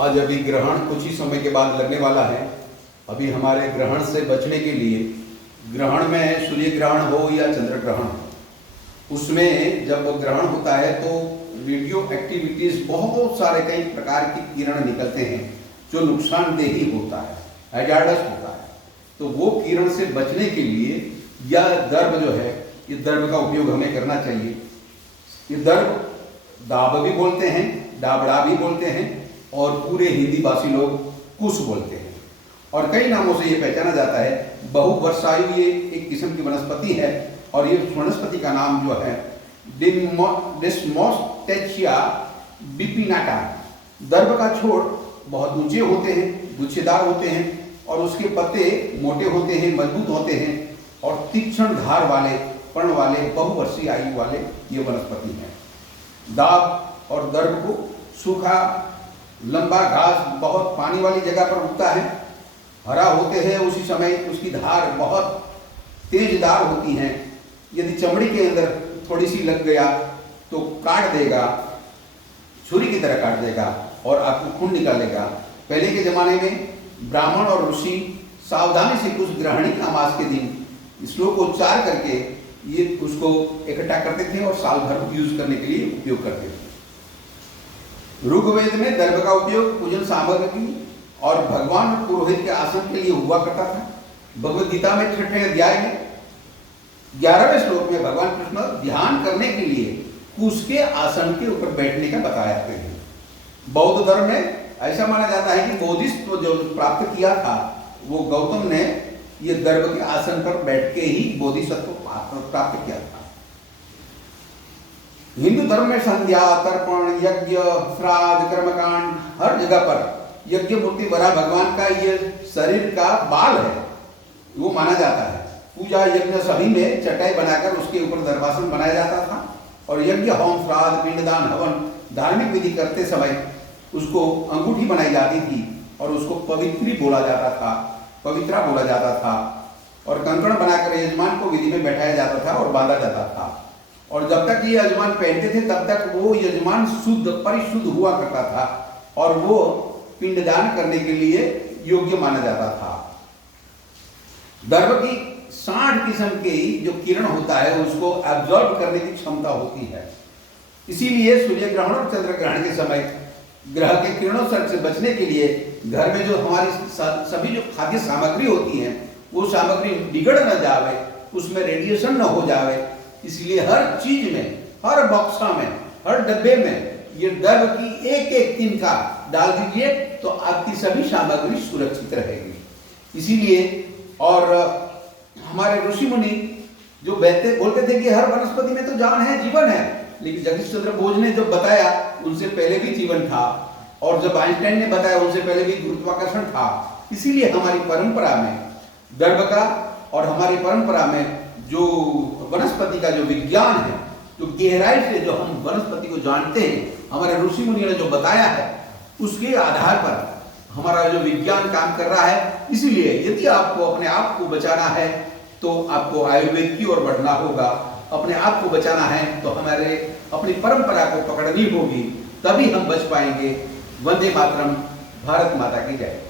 आज अभी ग्रहण कुछ ही समय के बाद लगने वाला है। अभी हमारे ग्रहण से बचने के लिए, ग्रहण में सूर्य ग्रहण हो या चंद्र ग्रहण हो, उसमें जब ग्रहण होता है तो रेडियो एक्टिविटीज बहुत सारे कई प्रकार की किरण निकलते हैं जो नुकसानदेही होता है, हैजार्डस होता है। तो वो किरण से बचने के लिए यह दर्भ जो है, ये दर्भ का उपयोग हमें करना चाहिए। ये दर्भ दाब भी बोलते हैं, डाबड़ा भी बोलते हैं और पूरे हिंदी भाषी लोग कुश बोलते हैं और कई नामों से ये पहचाना जाता है। बहुवर्षायु ये एक किस्म की वनस्पति है और ये वनस्पति का नाम जो है डिस्मोस्टेचिया बिपिनाटा। दर्भ का छोड़ बहुत ऊंचे होते हैं, गुच्छेदार होते हैं और उसके पत्ते मोटे होते हैं, मजबूत होते हैं और तीक्ष्ण धार वाले पर्ण वाले बहुवर्षीय आयु वाले ये वनस्पति है। दाब और दर्भ को सूखा लंबा घास बहुत पानी वाली जगह पर उगता है, हरा होते हैं, उसी समय उसकी धार बहुत तेजदार होती हैं। यदि चमड़ी के अंदर थोड़ी सी लग गया तो काट देगा, छुरी की तरह काट देगा और आपको खून निकालेगा। पहले के जमाने में ब्राह्मण और ऋषि सावधानी से कुछ ग्रहणी अमास के दिन श्लोक को उच्चार करके ये उसको इकट्ठा करते थे और साल भर यूज करने के लिए उपयोग करते थे। ऋग्वेद में दर्भ का उपयोग पूजन सामग्री और भगवान पुरोहित के आसन के लिए हुआ करता था। भगवद गीता में 6वें अध्याय में 11वें श्लोक में भगवान कृष्ण ध्यान करने के लिए कुश के आसन के ऊपर बैठने का बताया है। बौद्ध धर्म में ऐसा माना जाता है कि बोधिसत्व जो प्राप्त किया था वो गौतम ने ये दर्भ के आसन पर बैठ के ही बोधिसत्व प्राप्त किया था। हिंदू धर्म में संध्या, तर्पण, यज्ञ, श्राद्ध, कर्मकांड, हर जगह पर यज्ञ मूर्ति वराह भगवान का ये शरीर का बाल है, वो माना जाता है। पूजा यज्ञ सभी में चटाई बनाकर उसके ऊपर दर्भासन बनाया जाता था और यज्ञ, होम, श्राद्ध, पिंडदान, हवन, धार्मिक विधि करते समय उसको अंगूठी बनाई जाती थी और उसको पवित्री बोला जाता था, पवित्रा बोला जाता था और कंकण बनाकर यजमान को विधि में बैठाया जाता था और बांधा जाता था। और जब तक ये यजमान पहनते थे तब तक वो यजमान शुद्ध परिशुद्ध हुआ करता था और वो पिंडदान करने के लिए योग्य माना जाता था। दर्भ की 60 किस्म की जो किरण होता है उसको एब्जॉर्ब करने की क्षमता होती है। इसीलिए सूर्य ग्रहण और चंद्र ग्रहण के समय ग्रह के किरणोत्सर्ग से बचने के लिए घर में जो हमारी सभी जो खाद्य सामग्री होती है वो सामग्री बिगड़ न जावे, उसमें रेडिएशन न हो जावे, इसलिए हर चीज में, हर बक्सा में, हर डब्बे में ये दर्भ की एक एक तिनका डाल दीजिए तो आपकी सभी सामग्री सुरक्षित रहेगी। इसीलिए और हमारे ऋषि मुनि जो बोलते थे कि हर वनस्पति में तो जान है, जीवन है, लेकिन जगदीश चंद्र बोस ने जब बताया उनसे पहले भी जीवन था और जब आइंस्टाइन ने बताया उनसे पहले भी गुरुत्वाकर्षण था। इसीलिए हमारी परंपरा में दर्भ का और हमारी परंपरा में जो वनस्पति का जो विज्ञान है, जो गहराई से जो हम वनस्पति को जानते हैं, हमारे ऋषि मुनियों ने जो बताया है उसके आधार पर हमारा जो विज्ञान काम कर रहा है। इसीलिए यदि आपको अपने आप को बचाना है तो आपको आयुर्वेद की ओर बढ़ना होगा, अपने आप को बचाना है तो हमारे अपनी परंपरा को पकड़नी होगी, तभी हम बच पाएंगे। वंदे मातरम। भारत माता की जय।